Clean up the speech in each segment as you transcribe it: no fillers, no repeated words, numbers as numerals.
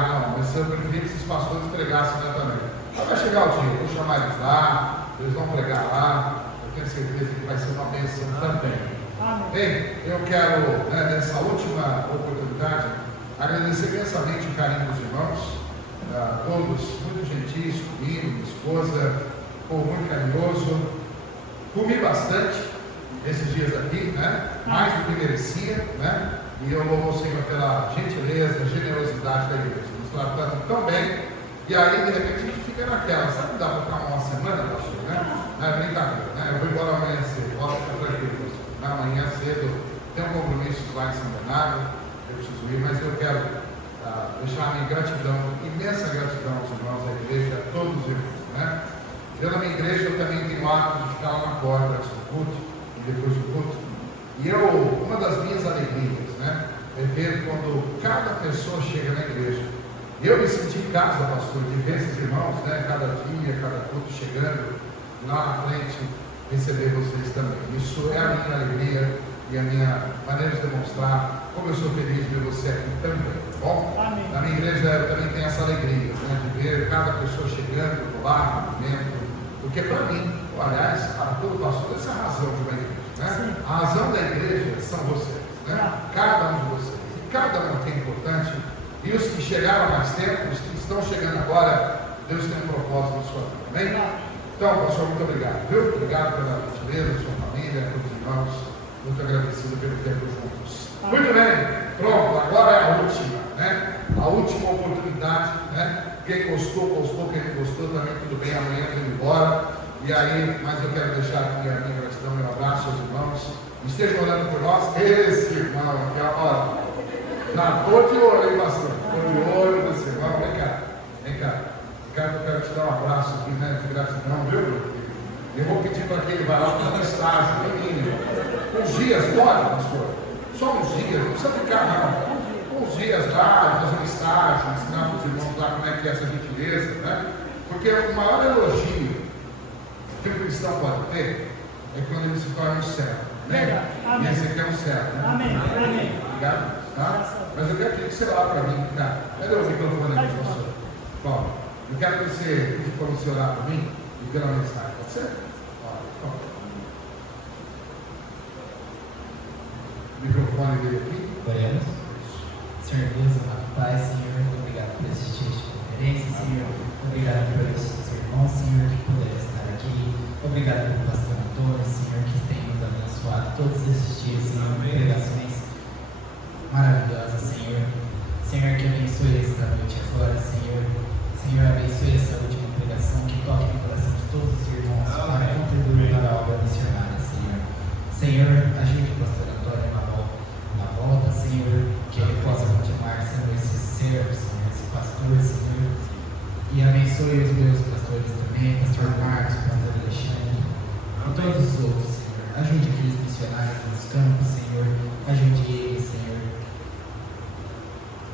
pregar, não, mas eu preferia que esses pastores pregassem lá também. Mas vai chegar o dia, eu vou chamar eles lá, eles vão pregar lá, eu tenho certeza que vai ser uma bênção também. Bem, eu quero, nessa última oportunidade, agradecer imensamente o carinho dos irmãos, todos muito gentis comigo, minha esposa, foi muito carinhoso, comi bastante esses dias aqui, mais do que merecia, e eu louvo o Senhor pela gentileza, generosidade da igreja, nos tratando tão bem, e aí de repente a gente fica naquela, sabe que dá para ficar uma semana, pastor, Não é brincadeira, eu vou embora amanhã cedo, pode ficar tranquilo, amanhã cedo tem um compromisso lá em São Bernardo, eu preciso ir, mas eu quero deixar a minha gratidão, imensa gratidão aos irmãos da igreja, a todos os irmãos, Eu na minha igreja eu também tenho o hábito de ficar lá na porta antes do culto e depois do culto, e uma das minhas alegrias, é ver quando cada pessoa chega na igreja. Eu me senti em casa, pastor, de ver esses irmãos, cada dia, cada culto chegando lá na frente, receber vocês também. Isso é a minha alegria e a minha maneira de demonstrar como eu sou feliz de ver você aqui também, tá bom? Amém. Na minha igreja eu também tenho essa alegria, de ver cada pessoa chegando no lar, no momento, porque para mim, aliás, para todo pastor, essa é a razão de uma igreja, A razão da igreja são vocês, Cada um de vocês, e cada um aqui é importante, e os que chegaram há mais tempo, os que estão chegando agora, Deus tem um propósito na sua vida, amém? Então, pastor, muito obrigado, viu? Obrigado pela gentileza, sua família, todos os irmãos, muito agradecido pelo tempo juntos. Muito bem, pronto, agora é a última oportunidade, Quem gostou, quem não gostou também, tudo bem, amanhã eu vou embora. E aí, mas eu quero deixar aqui a minha gratidão, meu abraço aos irmãos. Estejam orando por nós. Esse irmão aqui, ó, já estou de olho, hein, pastor? Estou de olho nesse irmão. Vem cá. Eu quero te dar um abraço aqui, de gratidão, viu? Eu vou pedir para que ele vá lá para um estágio, mínimo. Uns dias, pode, pastor? Só uns dias, não precisa ficar, não. Uns dias lá, fazer um estágio, ensinar para os irmãos lá como é que é essa gentileza, Porque o maior elogio que o cristão pode ter é quando ele se torna um servo, E esse aqui é um servo, Amém. Obrigado, tá? Mas eu quero que você vá para mim, tá? Cadê o microfone aqui, pastor? Paulo, eu quero que você pedir para você orar para mim e pela mensagem, pode ser? O microfone dele aqui. Oremos. Senhor Deus, amado Pai, Senhor, obrigado por esse dia de conferência, Senhor. Obrigado por esses irmãos, Senhor, que puderam estar aqui. Obrigado pelo pastor Antônio, Senhor, que tem nos abençoado todos esses dias, Senhor, pregações maravilhosas, Senhor. Senhor, que abençoe esta noite agora, Senhor. Senhor, abençoe essa última pregação, que toque no coração de todos os irmãos para contribuir para a obra missionária, Senhor. Senhor, ajude o pastor Antônio na volta, Senhor, que ele possa continuar sendo esse servo, Senhor, esse pastor, Senhor. E abençoe os meus pastores também, pastor Marcos, pastor Alexandre, e todos os outros, Senhor. Ajude aqueles missionários nos campos, Senhor. Ajude eles, Senhor.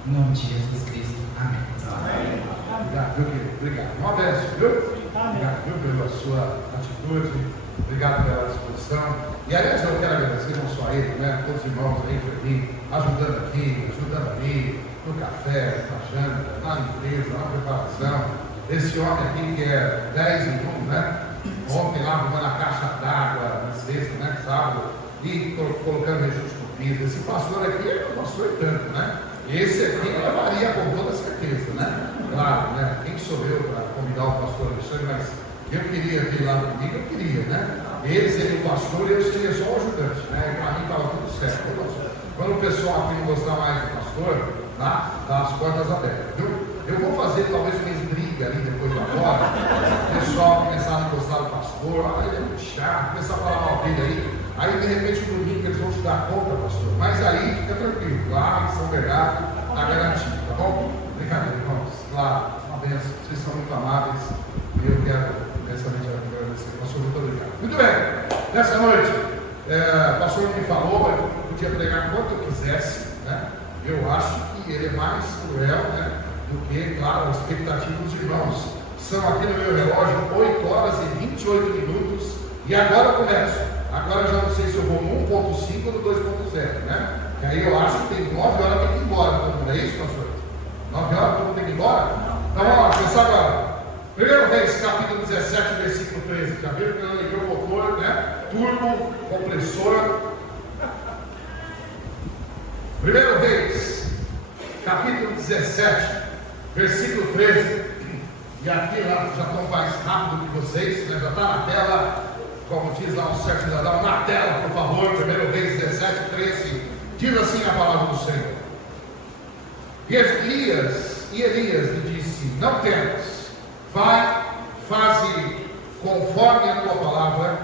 Em nome de Jesus Cristo. Amém. Amém. Obrigado, meu querido. Obrigado. Um abraço, viu? Obrigado, viu, pela sua atitude. Obrigado pela disposição. E aliás, eu quero agradecer não só a ele, todos os irmãos aí que aqui, ajudando ali, no café, na janta, na limpeza, na preparação. Esse homem aqui que é 10 em 1, Ontem lá arrumando a caixa d'água na sexta, sábado, e colocando registro no piso. Esse pastor aqui é um pastor e tanto, Esse aqui levaria com toda certeza, Claro, Quem sou eu para convidar o pastor Alexandre, mas eu queria ter lá comigo, eu queria, Ele seria o pastor e eu seria só o ajudante, Para mim estava tudo certo. Quando o pessoal aqui não gostar mais do pastor, dá as portas abertas, viu? Eu vou fazer talvez uma intriga ali depois da hora, o pessoal começar a não gostar do pastor, ele é muito chato, começar a falar mal dele aí de repente no domingo eles vão te dar conta, pastor, mas aí fica tranquilo, lá em São Bernardo está garantido, tá bom? Brincadeira, irmãos, claro, uma bênção, vocês são muito amáveis e eu quero imensamente agradecer, pastor, muito obrigado. Muito bem, nessa noite, o pastor me falou, eu podia pregar quanto eu quisesse, Eu acho que ele é mais cruel, do que, claro, a expectativa dos irmãos. São aqui no meu relógio 8 horas e 28 minutos e agora eu começo. Agora eu já não sei se eu vou no 1.5 ou no 2.0, Que aí eu acho que tem 9 horas para ir embora, não é isso, pastor? 9 horas, todo mundo tem que ir embora? Então vamos lá, começar agora. 1 Reis, capítulo 17, versículo 13. Já viram que eu liguei o motor, né? Turbo, compressor. 1 Reis, capítulo 17, versículo 13. E aqui já estão mais rápido que vocês, né? Já está na tela, como diz lá um certo cidadão, na tela, por favor. 1 Reis 17, 13. Diz assim a palavra do Senhor. E Elias lhe disse: não temas, vai, faze conforme a tua palavra,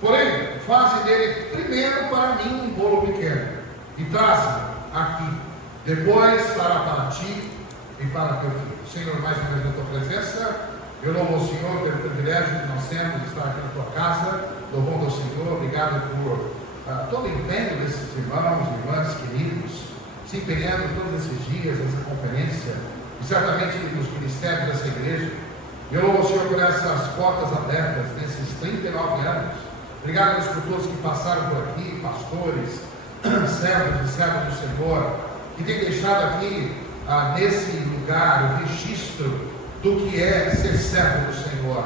porém, faze dele primeiro para mim um bolo pequeno, e traze aqui, depois fará para ti e para teu filho. Senhor, mais uma vez na tua presença, eu louvo ao Senhor pelo privilégio que nós temos de estar aqui na tua casa, louvando ao Senhor, obrigado por todo o empenho desses irmãos e irmãs queridos, se empenhando todos esses dias, nessa conferência, e certamente nos ministérios dessa igreja. Eu louvo ao Senhor por essas portas abertas nesses 39 anos. Obrigado aos todos que passaram por aqui, pastores, servos e servas do Senhor, que têm deixado aqui, nesse lugar, o registro do que é ser servo do Senhor.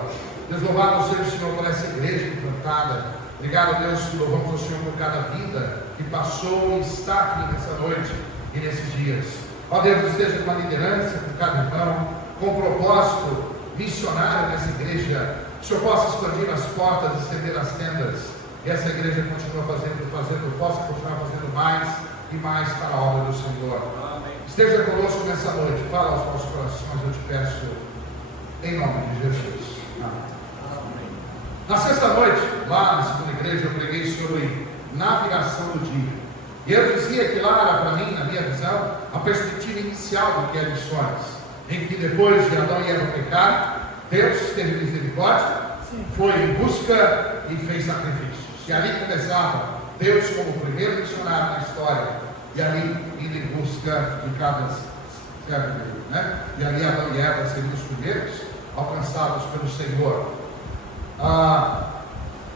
Deus, louvado seja o Senhor por essa igreja implantada. Obrigado, Deus, que louvamos ao Senhor por cada vida que passou e está aqui nessa noite e nesses dias. Ó Deus, esteja com a liderança, com cada irmão, com o propósito missionário dessa igreja, que o Senhor possa expandir as portas, estender as tendas, e essa igreja continua possa continuar fazendo mais e mais para a obra do Senhor. Amém. Esteja conosco nessa noite, fala aos nossos corações, eu te peço, em nome de Jesus. Amém. Na sexta noite, lá na segunda igreja, eu preguei sobre navegação do dia. E eu dizia que lá era para mim, na minha visão, a perspectiva inicial do que é missões, em que depois de Adão e Eva pecaram, Deus teve misericórdia, foi em busca e fez sacrifícios. E ali começava Deus como o primeiro missionário na história, e ali indo em busca de cada servo dele, né? E ali Adão e Eva seriam os primeiros alcançados pelo Senhor.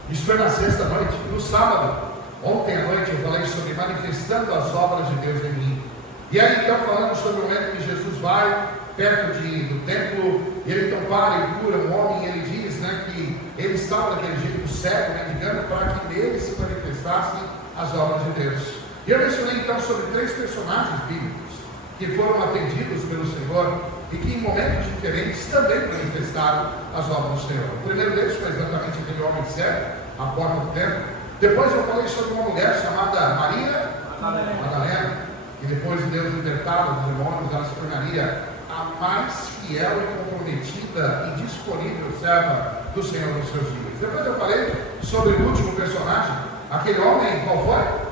Isso foi na sexta noite. No sábado, ontem à noite, eu falei sobre manifestando as obras de Deus em mim. E aí então falando sobre o momento que Jesus vai perto do templo, e ele então para e cura um homem, e ele diz, né, que ele estava daquele jeito cego, mendigando, para que nele se manifestassem as obras de Deus. E eu mencionei então sobre 3 personagens bíblicos que foram atendidos pelo Senhor e que em momentos diferentes também manifestaram as obras do Senhor. O primeiro deles foi exatamente aquele homem cego, à porta do templo. Depois eu falei sobre uma mulher chamada Maria Madalena, que depois de Deus libertá-la dos demônios, ela se tornaria a mais fiel e comprometida e disponível serva do Senhor nos seus dias. Depois eu falei sobre o último personagem, aquele homem, qual foi?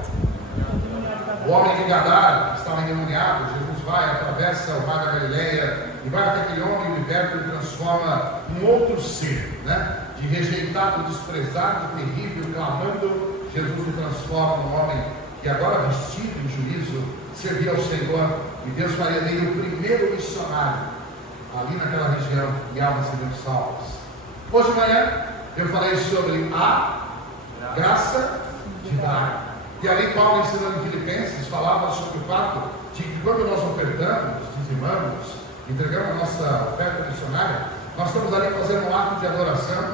O homem de Gadara, que estava endemoniado. Jesus vai, atravessa o mar da Galileia e vai até aquele homem, o liberta e transforma num outro ser, né? De rejeitado, desprezado, terrível, clamando, Jesus o transforma num homem que agora vestido em juízo, servia ao Senhor, e Deus faria dele o primeiro missionário ali naquela região, e almas seriam salvas. Hoje de manhã eu falei sobre a graça de dar. E ali Paulo, ensinando em Filipenses, falava sobre o fato de que quando nós ofertamos, dizimamos, entregamos a nossa oferta missionária, nós estamos ali fazendo um ato de adoração,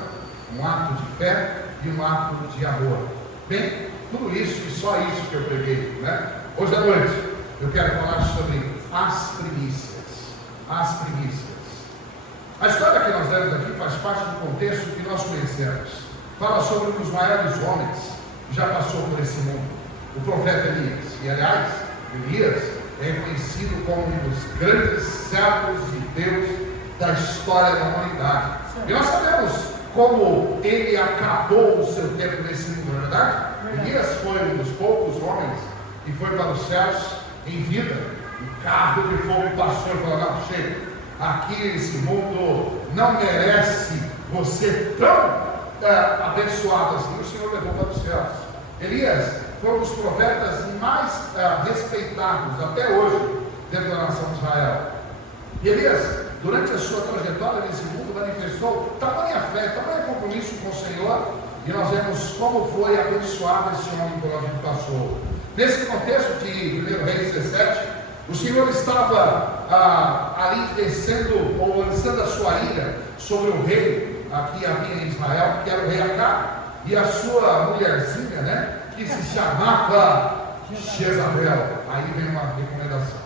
um ato de fé e um ato de amor. Bem, tudo isso e só isso que eu preguei, né? Hoje à noite eu quero falar sobre as primícias. As primícias. A história que nós lemos aqui faz parte do contexto que nós conhecemos. Fala sobre um dos maiores homens que já passou por esse mundo, o profeta Elias. E aliás, Elias é conhecido como um dos grandes servos de Deus da história da humanidade. E nós sabemos como ele acabou o seu tempo nesse mundo, não é verdade? Elias foi um dos poucos homens que foi para os céus em vida. O carro de fogo passou e falou: não, chega, aqui esse mundo não merece você tão abençoado assim. O Senhor levou para os céus. Elias foi um dos profetas mais respeitados até hoje dentro da nação de Israel. E Elias, durante a sua trajetória nesse mundo, manifestou tamanha fé, tamanho compromisso com o Senhor, e nós vemos como foi abençoado esse homem por onde ele passou. Nesse contexto de 1 Reis 17, O Senhor estava ali descendo ou lançando a sua ira sobre o rei que havia em Israel, que era o rei Acabe, e a sua mulherzinha, né, que se chamava Jezabel. Aí vem uma recomendação: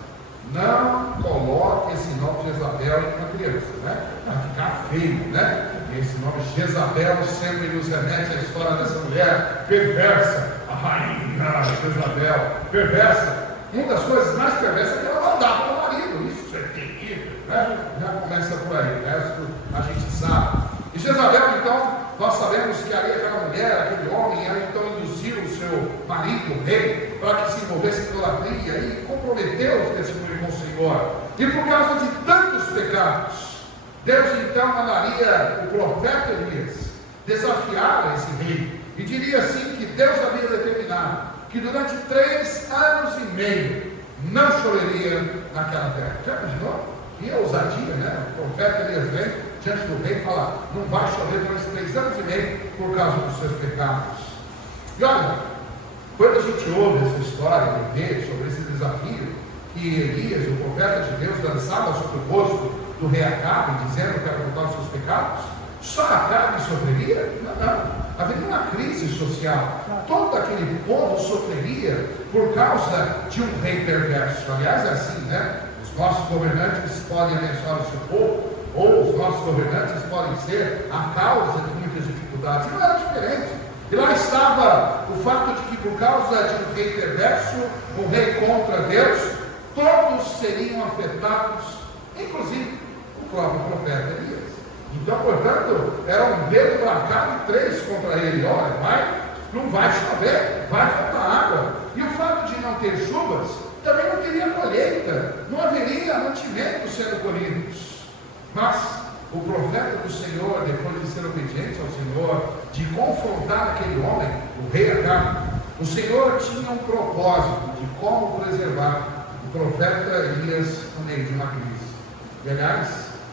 não coloque esse nome Jezabel em uma criança, né? Vai ficar feio, né? Esse nome Jezabel sempre nos remete à história dessa mulher perversa, a rainha Jezabel, perversa. Uma das coisas mais perversas é que ela mandava para o marido. Isso é terrível, né? Já começa por aí, o resto a gente sabe. E Jezabel, então, nós sabemos que ali aquela mulher, aquele homem, ela então induziu o seu marido, o rei, para que se envolvesse em idolatria e comprometeu o testemunho com o Senhor. E por causa de tantos pecados, Deus então mandaria o profeta Elias desafiar esse rei e diria assim que Deus havia determinado que durante 3 anos e meio não choveria naquela terra. Já imaginou? Que ousadia, né? O profeta Elias vem diante do rei e fala: não vai chover durante 3 anos e meio por causa dos seus pecados. E olha, quando a gente ouve essa história e vê sobre esse desafio que Elias, o profeta de Deus, lançava sobre o rosto do rei Acabe, dizendo que era por causa dos seus pecados, só Acabe sofreria? Não. Haveria uma crise social. Todo aquele povo sofreria por causa de um rei perverso. Aliás, é assim, né? Os nossos governantes podem abençoar o seu povo, ou os nossos governantes podem ser a causa de muitas dificuldades. Não era diferente. E lá estava o fato de que, por causa de um rei perverso, um rei contra Deus, todos seriam afetados, inclusive o próprio profeta Elias. Então, portanto, era um dedo para cá e 3 contra ele. Olha, não vai chover, vai faltar água. E o fato de não ter chuvas, também não teria colheita, não haveria mantimentos sendo colhidos. Mas o profeta do Senhor, depois de ser obediente ao Senhor, de confrontar aquele homem, o rei Acabe, o Senhor tinha um propósito de como preservar o profeta Elias no meio de uma crise. E aliás,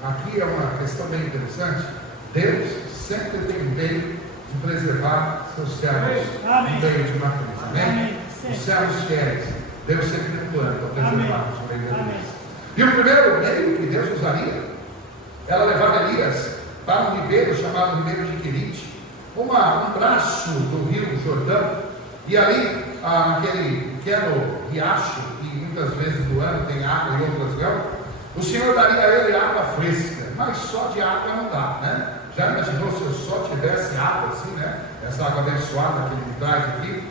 aqui é uma questão bem interessante. Deus sempre tem um meio de preservar seus servos no meio de uma crise. Amém? Os servos fiéis, Deus sempre tem um plano para preservar no meio da crise. E o primeiro meio que Deus usaria era levar Elias para um ribeiro chamado Ribeiro de Querite, um braço do rio Jordão, e ali, naquele pequeno riacho, que muitas vezes do ano tem água e outras não, o Senhor daria a ele água fresca, mas só de água não dá, né? Já imaginou se eu só tivesse água assim, né? Essa água abençoada que ele me traz aqui,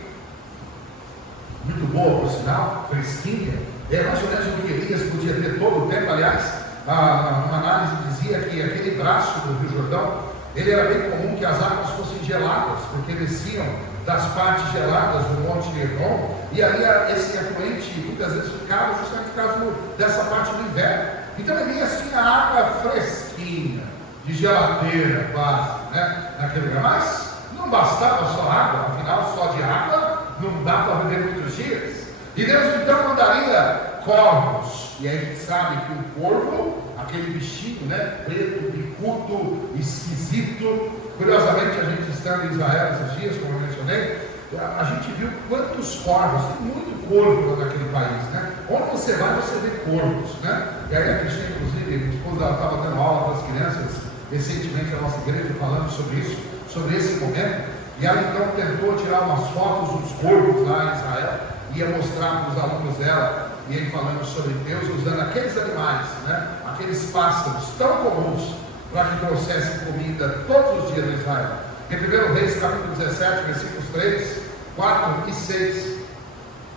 muito boa por sinal, fresquinha, é mais ou menos o que Elias podia ter todo o tempo. Aliás, uma análise dizia que aquele braço do Rio Jordão, ele era bem comum que as águas fossem geladas, porque desciam das partes geladas do Monte Hermon, e ali esse afluente muitas vezes ficava justamente por causa dessa parte do inverno. Então Elias tinha água fresquinha, de geladeira quase, né, naquele lugar. Mas não bastava só água, afinal só de água não dá para viver muitos dias. E Deus então mandaria corvos, e aí a gente sabe que o corvo, aquele bichinho, né, preto, bicudo, esquisito. Curiosamente, a gente estando em Israel esses dias, como eu mencionei, a gente viu quantos corvos, tem muito corvo naquele país, né? Onde você vai, você vê corvos, né? E aí a Cristina, inclusive, minha esposa, estava dando aula para as crianças recentemente na nossa igreja, falando sobre isso, sobre esse momento, e ela então tentou tirar umas fotos dos corvos lá em Israel, ia mostrar para os alunos dela, e ele falando sobre Deus usando aqueles animais, né? Aqueles pássaros tão comuns, para que trouxessem comida todos os dias em Israel. Em 1 Reis, capítulo 17, versículos 3, 4 e 6,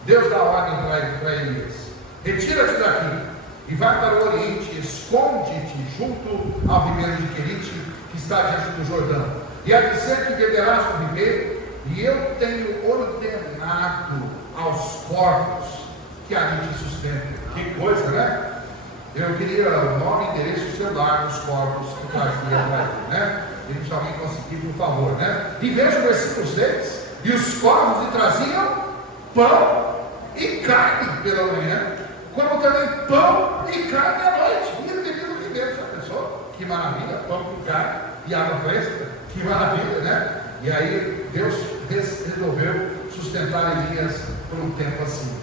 Deus dá ordem para Elias: retira-te daqui e vai para o oriente, esconde-te junto ao ribeiro de Querite, que está diante do Jordão, e há de ser que beberás do ribeiro, e eu tenho ordenado aos corvos que ali te sustentem. Que coisa, né? Eu queria o nome, endereço e celular dos corvos que trazia para ele, né? E se alguém conseguir, por favor, né? E veja o versículo 6: e os corvos lhe traziam pão e carne pela manhã, como também pão e carne à noite. E ele bebia do ribeiro, já pensou? Que maravilha, pão com carne e água fresca, que maravilha, né? E aí Deus resolveu sustentar Elias por um tempo assim.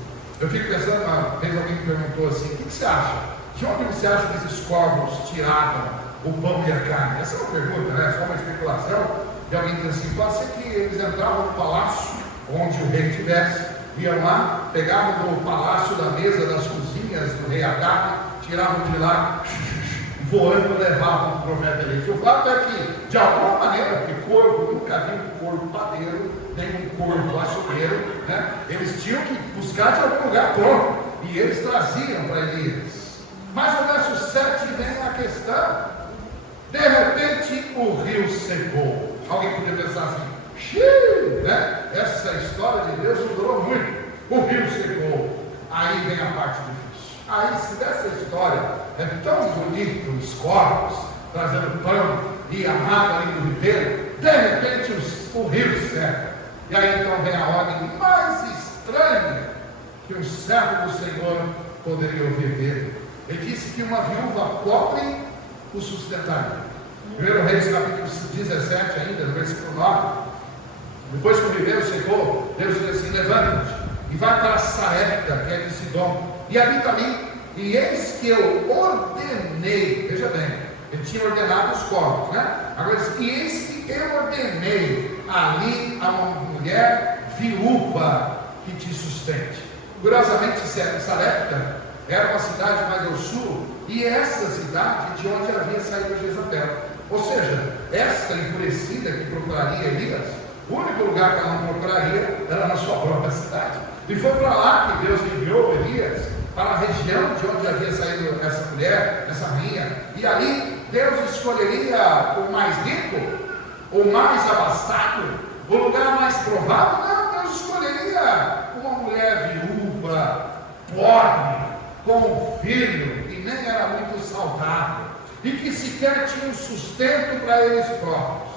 Eu fico pensando, uma vez alguém me perguntou assim: o que você acha? De onde você acha que esses corvos tiravam o pão e a carne? Essa é uma pergunta, né? Só uma especulação. E alguém diz assim: pode ser que eles entravam no palácio onde o rei estivesse, iam lá, pegavam do palácio da mesa das cozinhas do rei Acabe, tiravam de lá, voando, levavam o profeta eleito. O fato é que, de alguma maneira, porque corvo, nunca vi um corvo padeiro, nem um corvo açougueiro, né? Eles tinham que buscar de algum lugar pronto, e eles traziam para Elias. Mas no verso 7 vem a questão: de repente o rio secou. Alguém poderia pensar assim: xiii, né? Essa história de Deus não durou muito. O rio secou. Aí vem a parte difícil. Aí, se dessa história é tão bonito, os corpos trazendo pão e a água ali do ribeiro, de repente o rio seca. E aí então vem a ordem mais estranha que um servo do Senhor poderia ouvir dele. Ele disse que uma viúva pobre o sustentaria. 1 Reis capítulo 17 ainda, no versículo 9. Depois que o ribeiro secou, Deus disse assim: levanta-te e vai para Sarepta, que é de Sidom, e habita ali. E eis que eu ordenei, veja bem, ele tinha ordenado os corpos, né? Agora diz: e eis que eu ordenei ali a uma mulher viúva que te sustente. Curiosamente, Sarepta era uma cidade mais ao sul, e essa cidade de onde havia saído Jezabel. Ou seja, esta enfurecida que procuraria Elias, o único lugar que ela não procuraria era na sua própria cidade. E foi para lá que Deus enviou Elias, para a região de onde havia saído essa mulher, essa rainha. E ali Deus escolheria o mais rico, o mais abastado, o lugar mais provável. Não, Deus escolheria uma mulher viúva, pobre, com um filho que nem era muito saudável e que sequer tinha um sustento para eles próprios.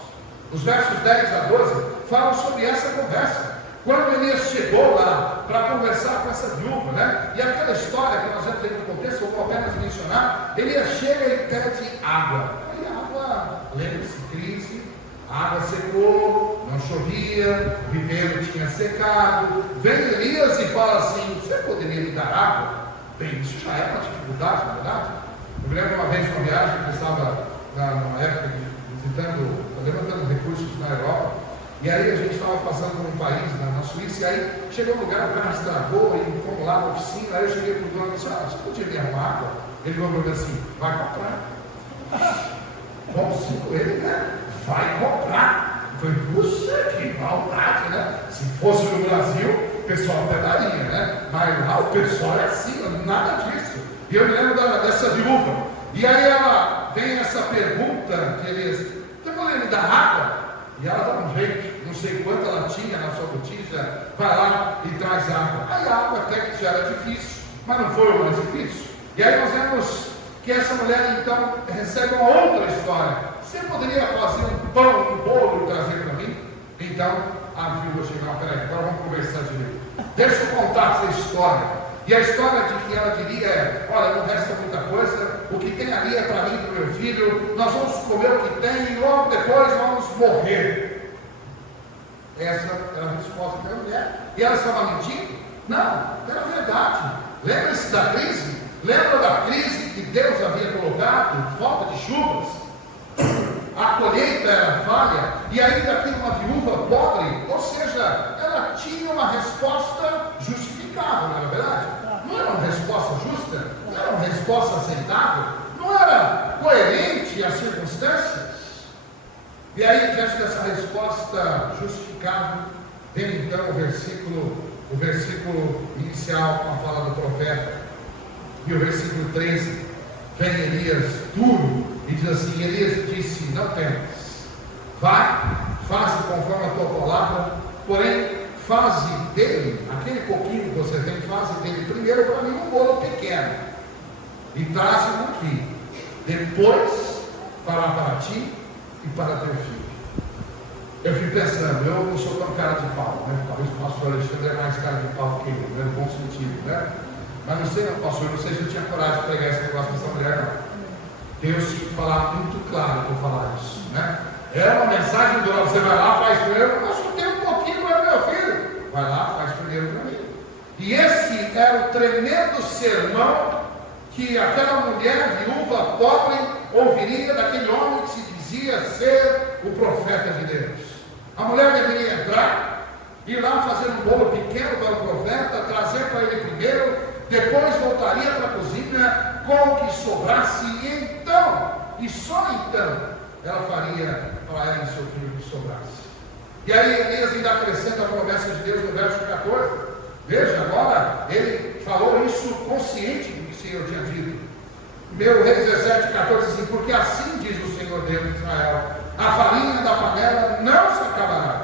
Os versos 10 a 12 falam sobre essa conversa. Quando Elias chegou lá para conversar com essa viúva, né? E aquela história que nós vamos ter no contexto, eu vou apenas mencionar. Elias chega e pede água. Aí a água, lembre-se, crise, a água secou, não chovia, o ribeiro tinha secado. Vem Elias e fala assim: você poderia me dar água? Bem, isso já é uma dificuldade, na verdade. Eu me lembro uma vez uma viagem que eu estava numa época visitando, levantando recursos na Europa, e aí a gente estava passando por um país, na Suíça, e aí chegou um lugar, o carro estragou, e fomos lá na oficina. Aí eu cheguei para o dono e disse: você podia me arrumar água? Ele falou para mim assim: vai comprar. Vamos com ele, né? Vai comprar. Eu falei: puxa, que maldade, né? Se fosse no Brasil, o pessoal até daria, né? Mas lá o pessoal é assim, nada disso. E eu me lembro dessa viúva. E aí ela vem essa pergunta que eles: você poderia me dar água? E ela dá um jeito, não sei quanto ela tinha na sua botija, vai lá e traz água. Aí a água até que já era difícil, mas não foi o mais difícil. E aí nós vemos que essa mulher então recebe uma outra história: você poderia fazer um pão, um bolo e trazer para mim? Então a viúva chega: não, peraí, agora vamos conversar direito. Deixa eu contar essa história. E a história de que ela diria é: olha, não resta muita coisa, o que tem ali é para mim e para o meu filho, nós vamos comer o que tem e logo depois vamos morrer. Essa era a resposta da mulher. E ela estava mentindo? Não, era verdade. Lembra-se da crise? Lembra da crise que Deus havia colocado? Falta de chuvas, a colheita era falha, e ainda aqui uma viúva pobre, ou seja, ela tinha uma resposta justificável, não é verdade? Não era uma resposta justa, não era uma resposta aceitável, não era coerente às circunstâncias. E aí, diante dessa resposta justificável, vem então o versículo inicial com a fala do profeta, e o versículo 13, vem Elias duro e diz assim: Elias disse: não temas, vai, faze conforme a tua palavra, porém faze dele, aquele pouquinho que você tem, faze dele primeiro para mim um bolo pequeno, e traze-o aqui, depois fará para ti e para teu filho. Eu fico pensando, eu não sou tão cara de pau, né? Talvez o pastor Alexandre é mais cara de pau que eu, né? No bom sentido, né? Mas não sei, pastor, não sei se eu tinha coragem de pregar esse negócio para essa mulher, não. Deus tinha que falar muito claro para falar isso, né? É uma mensagem do você vai lá, faz primeiro, mas eu tenho um pouquinho para meu filho. Vai lá, faz primeiro para mim. E esse era o tremendo sermão que aquela mulher viúva pobre ouviria daquele homem que se dizia ser o profeta de Deus. A mulher deveria entrar, ir lá fazer um bolo pequeno para o profeta, trazer para ele primeiro, depois voltaria para a cozinha com o que sobrasse, e então, e só então, ela faria para ela e seu filho o que sobrasse. E aí Elias ainda acrescenta a promessa de Deus no verso 14. Veja, agora ele falou isso consciente do que o Senhor tinha dito. Meu Rei 17, 14, assim, porque assim diz o Senhor Deus de Israel: a farinha da panela não se acabará,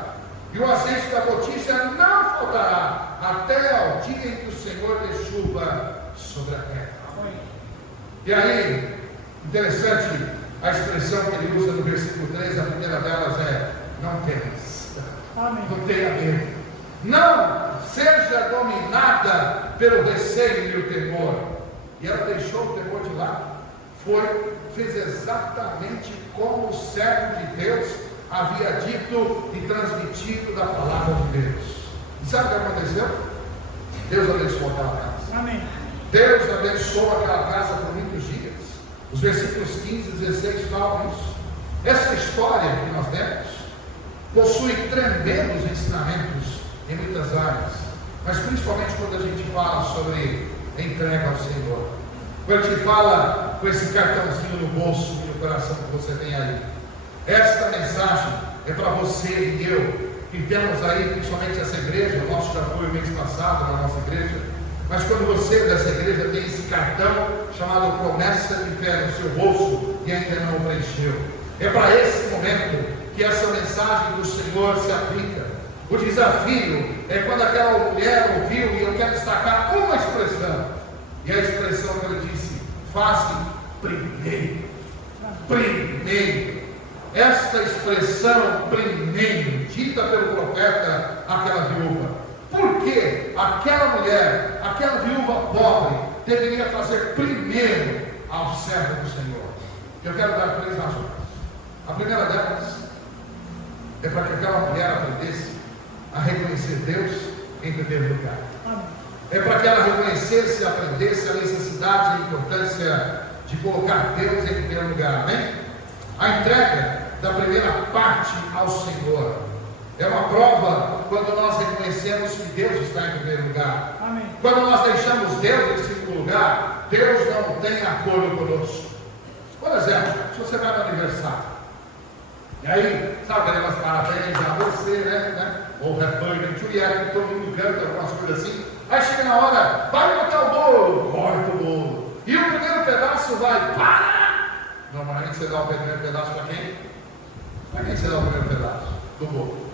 e o azeite da botija não faltará, até ao dia em que o Senhor dê chuva sobre a terra. E aí, interessante a expressão que ele usa no versículo 3, a primeira delas é: não temas, não tenha medo, não seja dominada pelo receio e o temor. E ela deixou o temor de lado, fez exatamente como o servo de Deus havia dito e transmitido da palavra de Deus. E sabe o que aconteceu? Deus abençoou aquela casa. Amém. Deus abençoou aquela casa por muitos dias. Os versículos 15 e 16 falam isso. Essa história que nós temos possui tremendos ensinamentos em muitas áreas, mas principalmente quando a gente fala sobre entrega ao Senhor. Quando a gente fala com esse cartãozinho no bolso e no coração que você tem aí, esta mensagem é para você e eu, que temos aí principalmente essa igreja. O nosso já foi o mês passado na nossa igreja, mas quando você dessa igreja tem esse cartão chamado promessa de fé no seu bolso e ainda não o preencheu, é para esse momento que essa mensagem do Senhor se aplica. O desafio é quando aquela mulher ouviu, e eu quero destacar uma expressão, e a expressão que ele disse: faze primeiro. Primeiro. Esta expressão primeiro, dita pelo profeta àquela viúva. Por que aquela mulher, aquela viúva pobre, deveria fazer primeiro ao servo do Senhor? Eu quero dar 3 razões. A primeira delas é para que aquela mulher aprendesse a reconhecer Deus em primeiro lugar. É para que ela reconhecesse e aprendesse a necessidade e a importância de colocar Deus em primeiro lugar. Amém? A entrega da primeira parte ao Senhor é uma prova quando nós reconhecemos que Deus está em primeiro lugar. Amém. Quando nós deixamos Deus em segundo lugar, Deus não tem acordo conosco. Por exemplo, se você vai no aniversário, e aí, sabe aquelas parabéns a você, né? Ou happy birthday to you, que todo mundo canta, algumas coisas assim. Aí chega na hora, vai botar o bolo, corta o bolo. E o primeiro pedaço vai, para! Normalmente você dá o primeiro pedaço para quem? Para quem você dá o primeiro pedaço do bolo?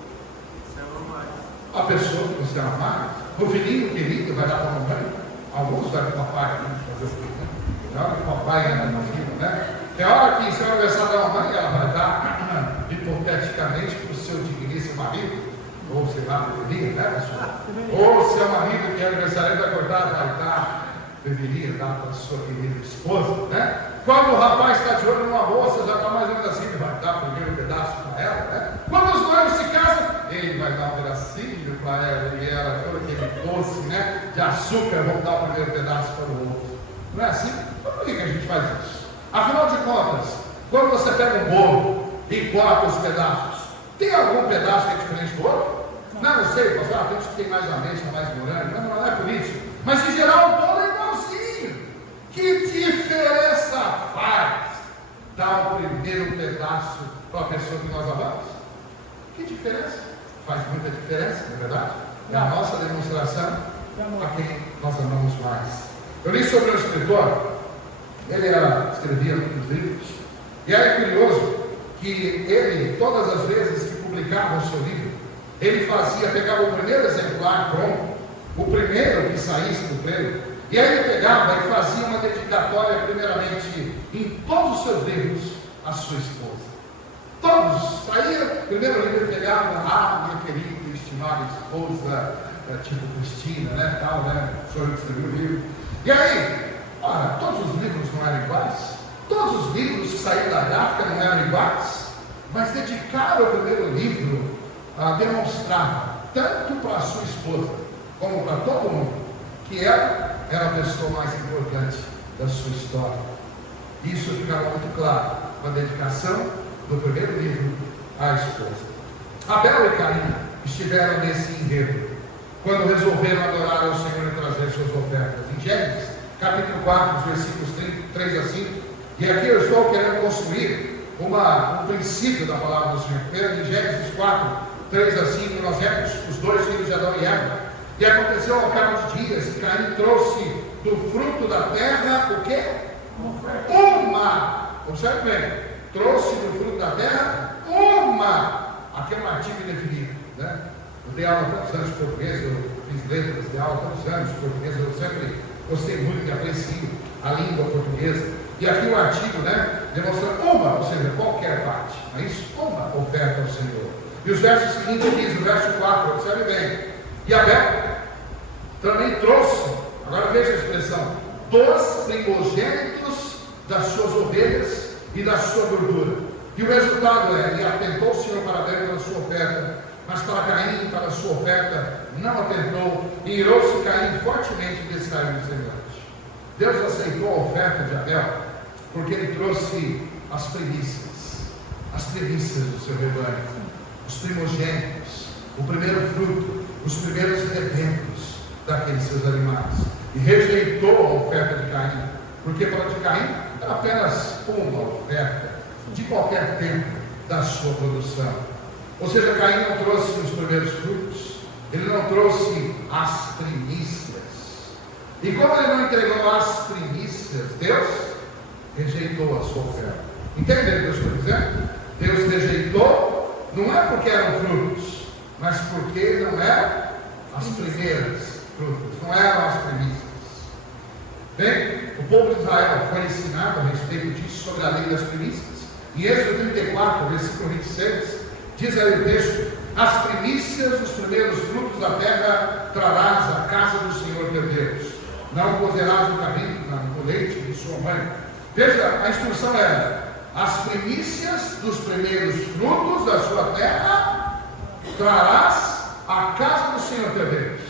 A pessoa que você ama mais. O filhinho querido vai dar para a mamãe. Alguns vai para o papai, né? Fazer o filho, né? Tem hora que o papai anda na vida, né? Tem hora que se é o aniversário da mamãe, ela vai dar hipoteticamente para o seu digníssimo marido, ou sei lá, deveria, né, pessoal? Ou se é o marido que é aniversário vai acordar, vai dar, deveria dar para a sua querida esposa, né? Quando o rapaz está de olho numa moça, já está mais ou menos assim, vai dar o primeiro pedaço para ela, né? Quando os noivos se casam, ele vai dar um pedacinho para ela, e ela, todo aquele doce, né, de açúcar, vão dar o primeiro pedaço para o outro. Não é assim? Por que a gente faz isso? Afinal de contas, quando você pega um bolo e corta os pedaços, tem algum pedaço que é diferente do outro? Não sei, pastor, tem uns que tem mais ameixa, mais morango, não é por isso. Mas em geral o bolo é igualzinho. Que diferença faz dar o primeiro pedaço para a pessoa que nós amamos? Que diferença? Faz muita diferença, não é verdade? É a nossa demonstração a quem nós amamos mais. Eu li sobre um escritor, ele escrevia muitos livros, e era curioso que ele, todas as vezes que publicava o seu livro, ele pegava o primeiro exemplar pronto, o primeiro que saísse do prêmio, e aí ele pegava e fazia uma dedicatória, primeiramente, em todos os seus livros, à sua esposa. Todos, saía, primeiro livro ele pegava, minha querida e estimada esposa, tipo Cristina, né, tal, né, o senhor que escreveu o livro. E aí, ora, todos os livros não eram iguais, todos os livros que saíram da gráfica não eram iguais, mas dedicar o primeiro livro demonstrava, tanto para a sua esposa, como para todo mundo, que ela era a pessoa mais importante da sua história. Isso ficava muito claro com a dedicação do primeiro livro à esposa. Abel e Caim estiveram nesse enredo quando resolveram adorar ao Senhor e trazer suas ofertas. Em Gênesis, capítulo 4, versículos 3 a 5. E aqui eu estou querendo construir um princípio da palavra do Senhor. Primeiro, em Gênesis 4, 3 a 5, nós vemos os dois filhos de Adão e Eva. E aconteceu ao cabo de dias que Caim trouxe do fruto da terra o quê? Observe bem, trouxe do fruto da terra aqui é um artigo indefinido, né? Eu dei aula há tantos anos de português, eu fiz letras, dei aula há tantos anos de português, eu sempre gostei muito e aprecio a língua portuguesa. E aqui o artigo, né, demonstra ou seja, qualquer parte, não é isso? Uma oferta ao Senhor. E os versos seguintes diz, o verso 4, observe bem. E Abel também trouxe, agora veja a expressão, dos primogênitos das suas ovelhas e da sua gordura. E o resultado ele atentou o Senhor para Abel pela sua oferta, mas para Caim e para a sua oferta não atentou, e irou-se Caim fortemente e descaiu no semblante. Deus aceitou a oferta de Abel, porque ele trouxe as primícias do seu rebanho, os primogênitos, o primeiro fruto, os primeiros rebentos daqueles seus animais, e rejeitou a oferta de Caim, porque para de Caim era apenas uma oferta de qualquer tempo da sua produção. Ou seja, Caim não trouxe os primeiros frutos, ele não trouxe as primícias. E como ele não entregou as primícias, Deus rejeitou a sua oferta. Entende o que eu estou dizendo? Deus rejeitou, não é porque eram frutos, mas porque não eram as primeiras frutas, não eram as primícias. Bem, o povo de Israel foi ensinado a respeito disso, sobre a lei das primícias. Em Êxodo 34, versículo 26, diz aí o texto: as primícias dos primeiros frutos da terra trarás à casa do Senhor teu Deus. Não cozerás no cabrito, no leite de sua mãe. Veja, a instrução era: as primícias dos primeiros frutos da sua terra trarás à casa do Senhor teu Deus.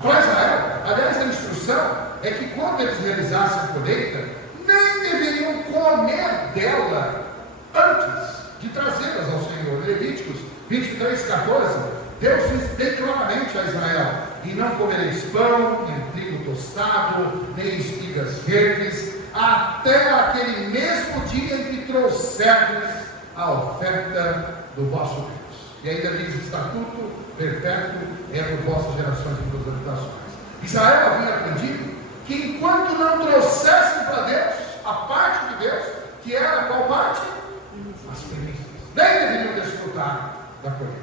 Para Israel, aliás, a instrução é que quando eles realizassem a colheita, nem deveriam comer dela antes de trazê-las ao Senhor. Levíticos 23:14, Deus diz bem claramente a Israel: e não comereis pão, nem trigo tostado, nem espigas verdes, até aquele mesmo dia em que trouxerdes a oferta do vosso Deus. E ainda diz: estatuto perpétuo é por vossas gerações e por habitações. Israel havia aprendido que enquanto não trouxessem para Deus a parte de Deus, que era qual parte? As primícias, nem deveriam desfrutar da colheita.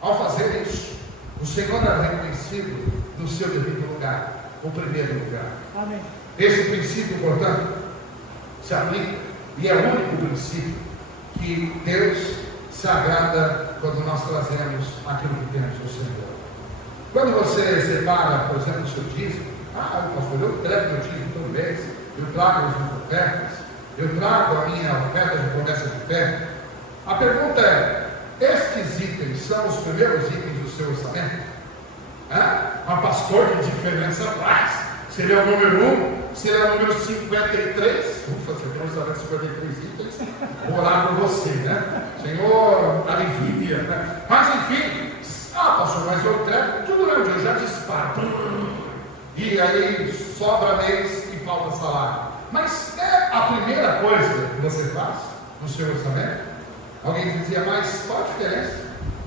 Ao fazer isso, o Senhor era reconhecido no seu devido lugar, o primeiro lugar. Amém. Esse princípio, portanto, se aplica, e é o único princípio que Deus se agrada quando nós trazemos aquilo que temos do Senhor. Quando você separa, por exemplo, o seu dízimo, pastor, eu entrego meu dízimo todo mês, eu trago as minhas ofertas, eu trago a minha oferta de promessa de fé. A pergunta é: estes itens são os primeiros itens do seu orçamento? Mas pastor, que diferença faz? Se ele é o número 1, se ele é o número 53, ufa, você tem um orçamento de 53 itens, vou orar por você, né? Senhor, alivia, né? Mas enfim, pastor, mas eu entrego tudo durante o dia, eu já disparo. E aí sobra mês e falta salário. Mas é a primeira coisa que você faz no seu orçamento? Alguém dizia: mas qual a diferença?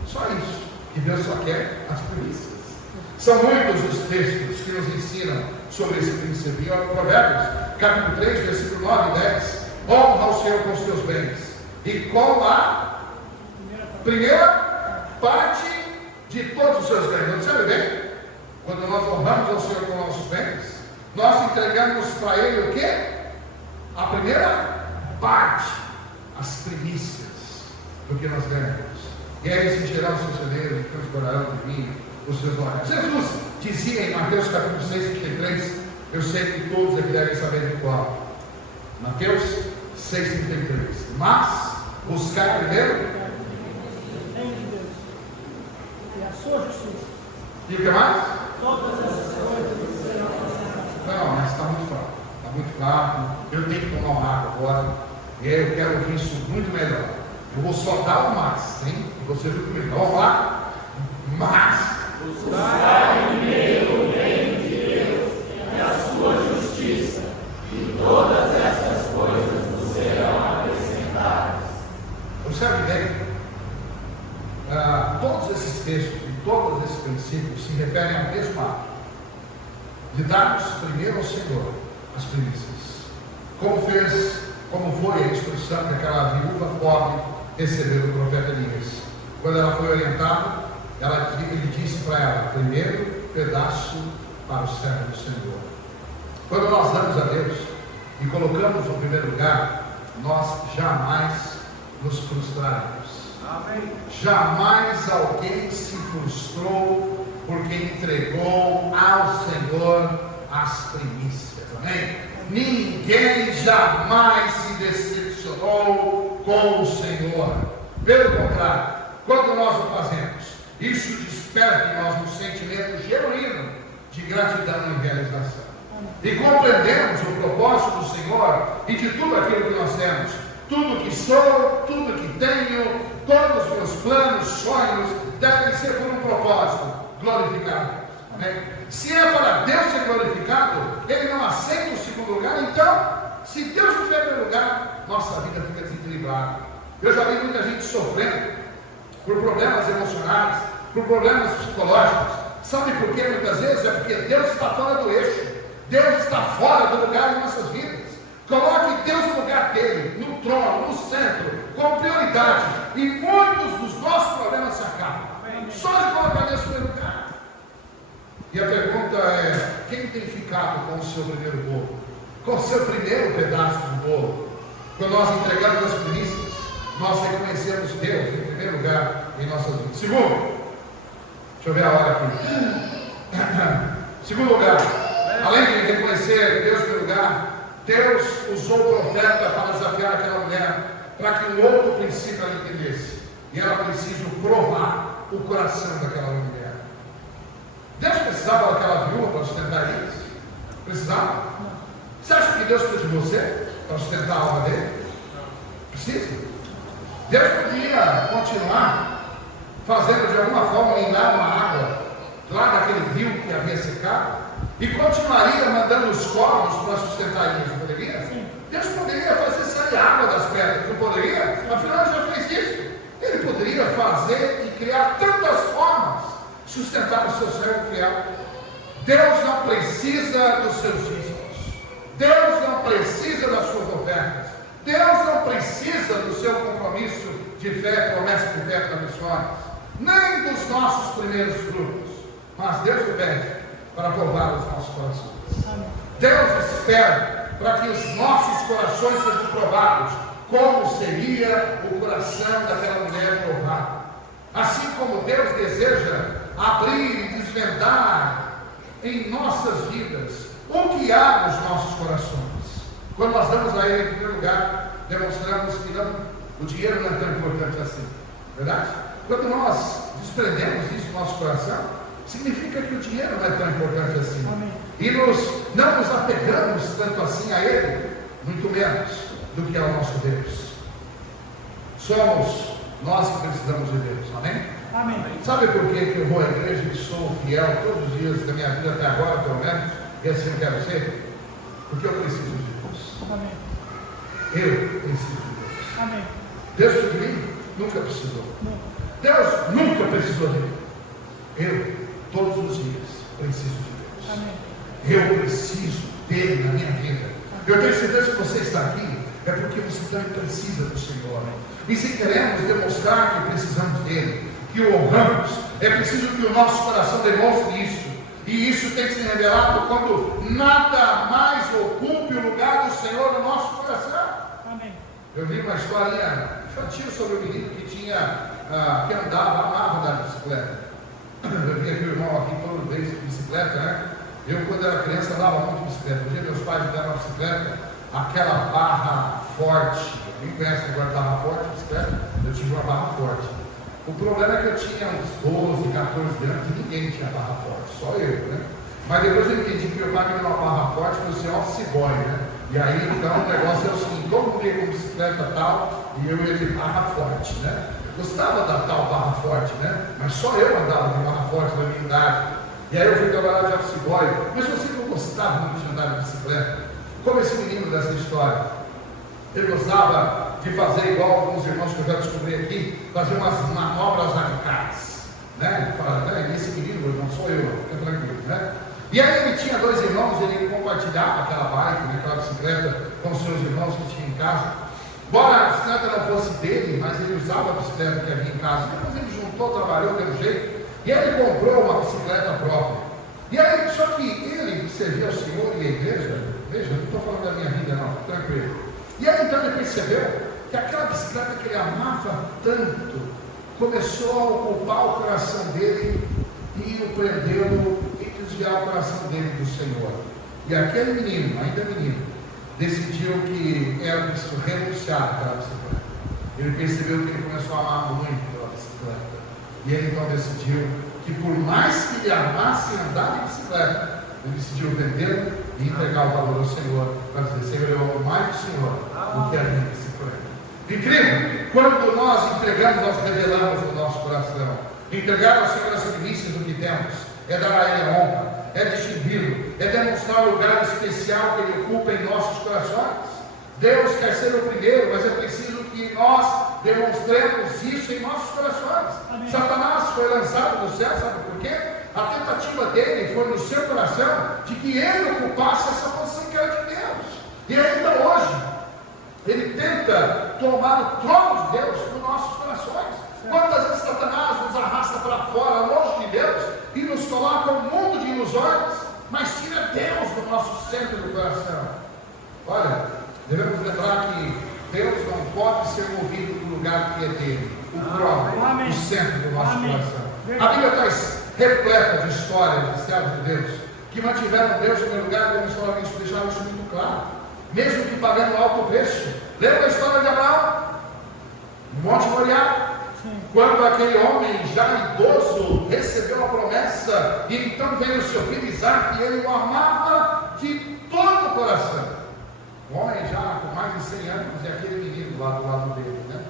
Só isso, que Deus só quer as primícias. São muitos os textos que nos ensinam sobre esse princípio. Provérbios, capítulo 3, versículo 9 e 10. Honra ao Senhor com os teus bens, e com a primeira parte de todos os seus bens. Observe bem, quando nós honramos ao Senhor com nossos bens, nós entregamos para Ele o quê? A primeira parte, as primícias do que nós ganhamos. E aí eles encherão os seus celeiros e transbordarão de vinho os seus olhos. Jesus dizia em Mateus capítulo 6:33, eu sei que todos aqui devem saber de qual. Mateus 6:33. Mas buscar primeiro e a sua justiça, e o que mais? todas essas coisas serão Não, mas está muito fraco. Está muito fraco. Eu tenho que tomar uma água agora. E aí eu quero ouvir isso muito melhor. Eu vou só dar o mais, hein? E você viu comigo. Vamos lá? Mas. Buscar primeiro o reino de Deus e a sua justiça, e todas essas coisas nos serão acrescentadas. Observe bem. Todos esses textos e todos esses princípios se referem ao mesmo ato de darmos primeiro ao Senhor as primícias, como foi a instrução que aquela viúva pobre recebeu do profeta Elias. Quando ela foi orientada, ele disse para ela: primeiro pedaço para o servo do Senhor. Quando nós damos a Deus e colocamos no primeiro lugar, nós jamais nos frustraremos. Amém. Jamais alguém se frustrou porque entregou ao Senhor as primícias. Amém? Ninguém jamais se decepcionou com o Senhor. Pelo contrário, quando nós o fazemos, isso desperta em nós um sentimento genuíno de gratidão e realização. E compreendemos o propósito do Senhor e de tudo aquilo que nós temos. Tudo que sou, tudo que tenho, todos os meus planos, sonhos, devem ser por um propósito: glorificar a Deus. Amém? Se é para Deus ser glorificado, Ele não aceita o segundo lugar. Então, se Deus não tiver primeiro lugar, nossa vida fica desequilibrada. Eu já vi muita gente sofrendo por problemas emocionais, por problemas psicológicos. Sabe por quê? Muitas vezes é porque Deus está fora do eixo. Deus está fora do lugar em nossas vidas. Coloque Deus no lugar dele, no trono, no centro, com prioridade, e muitos dos nossos problemas se acabam. Só de colocar Deus no primeiro lugar. E a pergunta é: quem tem ficado com o seu primeiro bolo? Com o seu primeiro pedaço do bolo? Quando nós entregamos as primícias, nós reconhecemos Deus em primeiro lugar em nossas vidas. Segundo, deixa eu ver a hora aqui. Segundo lugar, além de reconhecer Deus em primeiro lugar, Deus usou o profeta para desafiar aquela mulher, para que um outro princípio ela entendesse. E ela precisa provar o coração daquela mulher. Deus precisava daquela viúva para sustentar eles? Precisava? Você acha que Deus precisa de você para sustentar a alma dele? Precisa? Deus podia continuar fazendo de alguma forma minar uma água lá daquele rio que havia secado e continuaria mandando os corvos para sustentar eles, não poderia? Sim. Deus poderia fazer sair água das pedras, não poderia? Afinal, ele já fez isso. Ele poderia fazer e criar tantas formas de sustentar o seu servo fiel. Deus não precisa dos seus dízimos. Deus não precisa das suas ofertas. Deus não precisa do seu compromisso de fé, promessa de fé para missões, nem dos nossos primeiros frutos. Mas Deus o pede para provar os nossos corações. Deus espera para que os nossos corações sejam provados, como seria o coração daquela mulher provado. Assim como Deus deseja abrir e desvendar em nossas vidas o que há nos nossos corações. Quando nós damos a Ele em primeiro lugar, demonstramos que o dinheiro não é tão importante assim. Verdade? Quando nós desprendemos isso do nosso coração, significa que o dinheiro não é tão importante assim. Amém. E não nos apegamos tanto assim a Ele, muito menos do que ao nosso Deus. Somos nós que precisamos de Deus. Amém? Amém. Sabe por que eu vou à igreja e sou fiel todos os dias da minha vida até agora, pelo menos? E assim eu quero ser? Porque eu preciso de Deus. Amém. Eu preciso de Deus. Amém. Deus de mim nunca precisou. Não. Deus nunca precisou de mim. Eu, todos os dias, preciso de Deus. Amém. Eu preciso dele na minha vida. Eu tenho certeza que você está aqui é porque você também precisa do Senhor. E se queremos demonstrar que precisamos dele, que o honramos, é preciso que o nosso coração demonstre isso. E isso tem que ser revelado quando nada mais ocupe o lugar do Senhor no nosso coração. Amém. Eu vi uma historinha infantil sobre um menino que amava andar de bicicleta. Eu vi aqui o irmão aqui todo vez de bicicleta, né? Eu, quando era criança, andava muito de bicicleta. Um dia meus pais me deram uma bicicleta, aquela barra forte. Quem conhece agora barra forte, bicicleta? Eu tive uma barra forte. O problema é que eu tinha uns 12, 14 anos e ninguém tinha barra forte, só eu, né? Mas depois eu entendi que meu pai me deu uma barra forte para ser office boy, né? E aí então o negócio é o seguinte: todo mundo ia com bicicleta tal, e eu ia de barra forte, né? Eu gostava da tal barra forte, né? Mas só eu andava de barra forte na minha idade. E aí eu fui trabalhar de office boy, mas eu sempre gostava muito de andar de bicicleta. Como esse menino dessa história. Ele gostava de fazer igual alguns irmãos que eu já descobri aqui, fazer umas manobras radicais, né? Ele fala, né? Esse menino não sou eu, fica tranquilo, né? E aí ele tinha 2 irmãos, ele compartilhava aquela bike, né, aquela bicicleta com seus irmãos que tinha em casa. Embora a bicicleta não fosse dele, mas ele usava a bicicleta que havia em casa. Depois ele juntou, trabalhou pelo jeito, e aí ele comprou uma bicicleta própria. E aí, só que ele servia ao Senhor e à igreja, veja, não estou falando da minha vida não, tranquilo. E aí então ele percebeu que aquela bicicleta que ele amava tanto, começou a ocupar o coração dele e o prendeu e desviar o coração dele do Senhor. E aquele menino, ainda menino, decidiu que era preciso renunciar àquela bicicleta. Ele percebeu que ele começou a amar muito aquela bicicleta. E ele então decidiu que por mais que ele amasse andar de bicicleta, ele decidiu vendê-la e entregar o valor ao Senhor, para dizer: Senhor, eu amo mais o Senhor do que a minha bicicleta. Incrível! Quando nós entregamos, nós revelamos o nosso coração. Entregar ao Senhor as primícias do que temos é dar a Ele a honra, é distingui-lo, é demonstrar o lugar especial que Ele ocupa em nossos corações. Deus quer ser o primeiro, mas é preciso que nós demonstremos isso em nossos corações. Amém. Satanás foi lançado do céu, sabe por quê? A tentativa dele foi no seu coração de que ele ocupasse essa posição que era de Deus. E ainda hoje, ele tenta tomar o trono de Deus nos nossos corações. Quantas vezes Satanás nos arrasta para fora, longe de Deus, e nos coloca um mundo de ilusões, mas tira Deus do nosso centro do coração. Olha, devemos lembrar que Deus não pode ser movido do lugar que é dele, o trono, o centro do nosso coração. A Bíblia está repleta de histórias de servos de Deus que mantiveram Deus no meu lugar, como historiamente deixaram isso muito claro, mesmo que pagando alto preço. Lembra a história de Abraão? No Monte Moriá, quando aquele homem já idoso recebeu a promessa, e então veio o seu filho Isaac, e ele o amava de todo o coração. O homem já com mais de 100 anos, e aquele menino lá do lado dele, né?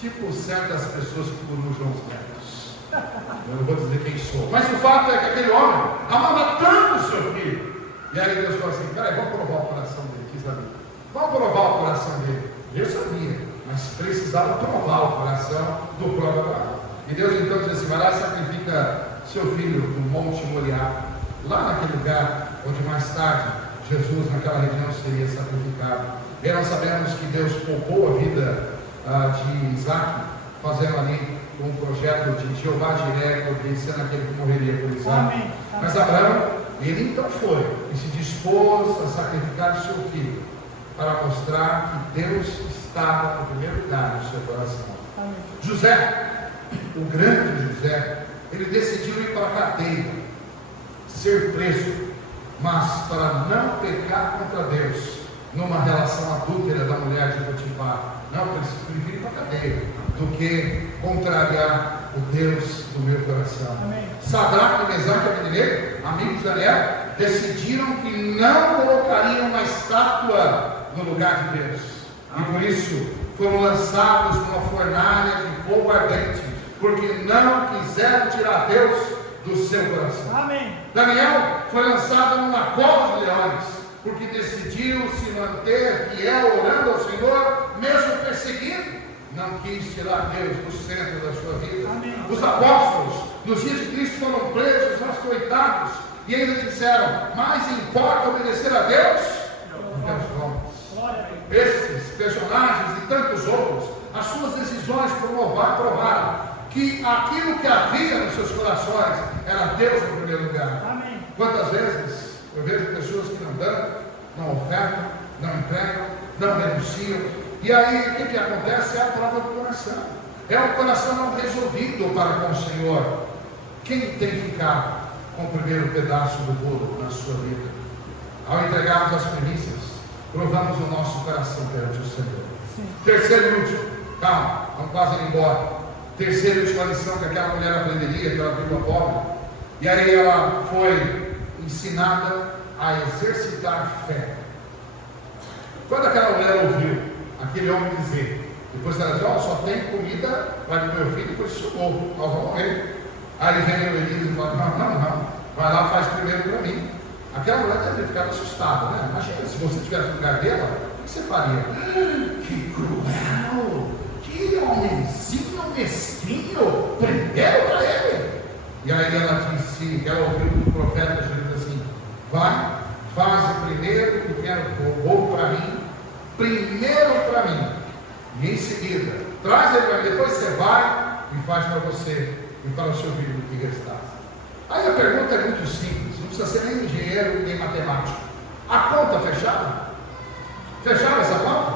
Tipo certas pessoas que corujam os netos. Eu não vou dizer quem sou, mas o fato é que aquele homem amava tanto o seu filho. E aí Deus falou assim: peraí, vamos provar o coração dele, quis saber. Vamos provar o coração dele. Eu sabia, mas precisava provar o coração do próprio Abraão. E Deus então diz assim: vai lá e sacrifica seu filho no Monte Moriá, lá naquele lugar onde mais tarde Jesus naquela região seria sacrificado. E nós sabemos que Deus poupou a vida de Isaac, fazendo ali um projeto de Jeová Jiré, sendo aquele que morreria por Isaac. Amém. Mas Abraão, ele então foi e se dispôs a sacrificar o seu filho, para mostrar que Deus estava no primeiro lugar no seu coração. Amém. José, o grande José, ele decidiu ir para a cadeia, ser preso, mas para não pecar contra Deus, numa relação adúltera da mulher de Potifar. Não, eu prefiro ir para a cadeia do que contrariar o Deus do meu coração. Amém. Sadraque, Mesaque e Abednego, amigos de Daniel, decidiram que não colocariam uma estátua no lugar de Deus. E por isso foram lançados numa fornalha de fogo ardente, porque não quiseram tirar Deus do seu coração. Amém. Daniel foi lançado numa cova de leões, porque decidiu se manter fiel, orando ao Senhor, mesmo perseguido. Não quis tirar Deus do centro da sua vida. Amém. Os apóstolos, nos dias de Cristo, foram presos, açoitados, e ainda disseram: mais importa obedecer a Deus do que aos homens. Esses personagens e tantos outros, as suas decisões provaram que aquilo que havia nos seus corações era Deus no primeiro lugar. Amém. Quantas vezes eu vejo pessoas que não dão, não ofertam, não entregam, não denunciam, e aí o que acontece? É a prova do coração, é um coração não resolvido para com o Senhor. Quem tem ficado com o primeiro pedaço do bolo na sua vida? Ao entregarmos as primícias, provamos o nosso coração perante o Senhor. Sim. Terceiro e último, calma, vamos quase ir embora. Terceira e última lição que aquela mulher aprenderia, que ela viu a pobre, e aí ela foi ensinada a exercitar fé. Quando aquela mulher ouviu aquele homem dizer, depois ela disse, só tem comida para o meu filho, depois chegou, nós vamos morrer. Aí vem o Elias e fala, não, vai lá, faz primeiro para mim. Aquela mulher deve ter ficado assustada, né? Imagina, se você estivesse no lugar dela, o que você faria? Que cruel! Que homenzinho mesquinho! Prenderam para ele! E aí ela disse, ela ouviu o profeta dizendo assim, vai, faz primeiro o que quero bolo para mim, primeiro para mim, e em seguida, traz ele para mim, depois você vai e faz para você e para o seu filho que restar. Aí a pergunta é muito simples, não precisa ser nem engenheiro nem matemático. A conta fechava? Fechava essa conta?